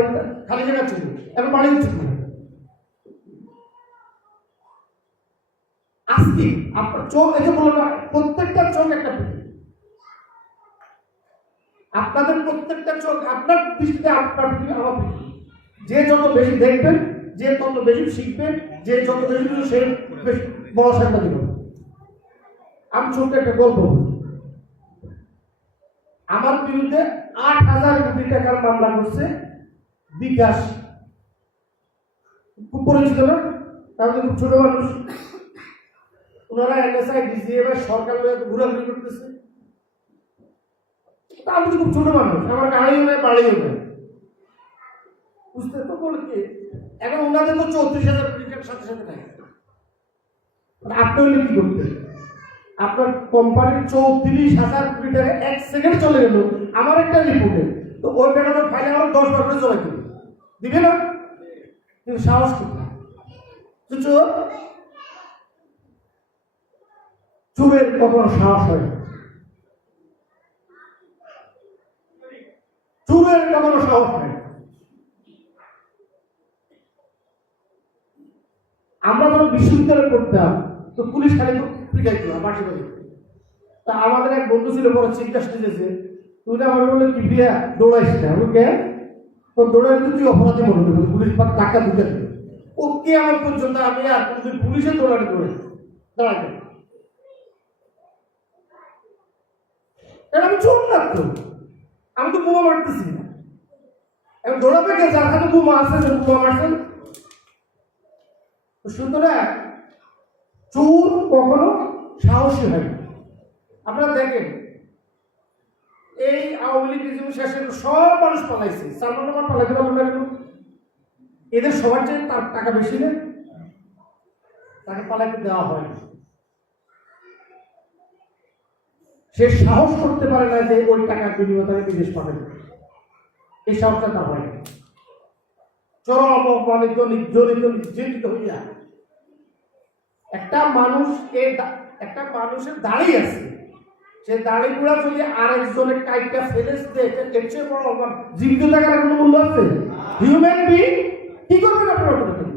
বাড়ি খালি জায়গা ছিল, এখন বাড়ি উঠছে না। আজকে আপনার চোখ দেখে বলল না, প্রত্যেকটা চোখ একটা পৃথিবী। আপনাদের প্রত্যেকটা চোখ আপনার দৃষ্টিতে আপনার পৃথিবী, আমার পৃথিবী। যে যত বেশি দেখবেন, যে তত বেশি শিখবেন, যে যত বেশি কিছু সে বেশি বড় সাংবাদিক হবে। আমি ছোট্ট একটা গল্প বলি। আমার বিরুদ্ধে 8,000 কোটি টাকার মামলা করছে বিকাশ, খুব পরিচিত না, তাহলে খুব ছোট মানুষ। ওনারা এনএসআই ডিজিএফআই সরকার ঘোরাঘুরি করতেছে। আমি তো খুব ছোট মানুষ, আমার গাড়িও নেই বাড়িও নেই, বুঝতে তো বলে কি। এখন ওনাদের তো 34,000 কোটি টাকার সাথে সাথে নেয়। আপনি হলে কি করতেন? আপনার কোম্পানির 34,000 কোটি টাকা 1 সেকেন্ড চলে গেল আমার একটা রিপোর্টে, তো ওই টাকাটা ফাইলে আমার 10 বার করে জমা দিবে না? কিন্তু সাহস কোথায়? চোরের কখনো সাহস হয় না, চোরের কখনো সাহস হয় না। আমরা যখন বিশ্ববিদ্যালয়ে পড়তাম তো পুলিশ খালি তো পিটাইতো না, বাসি বাড়ি। তা আমাদের এক বন্ধু ছিল, বড় চিন্তা দিয়েছে, তুই না আমার বলে কি বিয়া দৌড়াইস না, ওকে তো দৌড়াই তুই অপরাধী মনে করবি, পুলিশ টাকা দিতে দেবে। ওকে আমার পর্যন্ত আমি আর কোনদিন পুলিশের দৌড়াতে দাঁড়াতে, আমি চোর না তো, আমি তো বোমা মারতেছি না। এখন দৌড়াবে কে? যার হাতে বোমা আছে সে বোমা মারছেন। সুতরাং চোর কখনো সাহসী হয় না। আপনারা দেখেন, এই আওয়ামী লীগ রেজিমের শেষে সব মানুষ পালাইছে, সালমান রহমান পালাইতে পারলো না কেন? এদের সবার চেয়ে তার টাকা বেশি নেই, তাকে পালাইতে দেওয়া হয় না। সে সাহস করতে পারে না যে ওই টাকার বিনিময়ে তাকে বিদেশ পাঠাবে, এই সাহসটা তার হয় না। চরম অপমানিত নির্যাতিত হইয়া একটা মানুষের দাঁড়িয়ে আছে, সে দাঁড়িগুলা যদি আরেকজনের কাইটা ফেলে দেয়, এর চেয়ে বড় অপমান। জীবিত টাকার কোনো মূল্য আছে? হিউম্যান বিং কি করবেন আপনারা?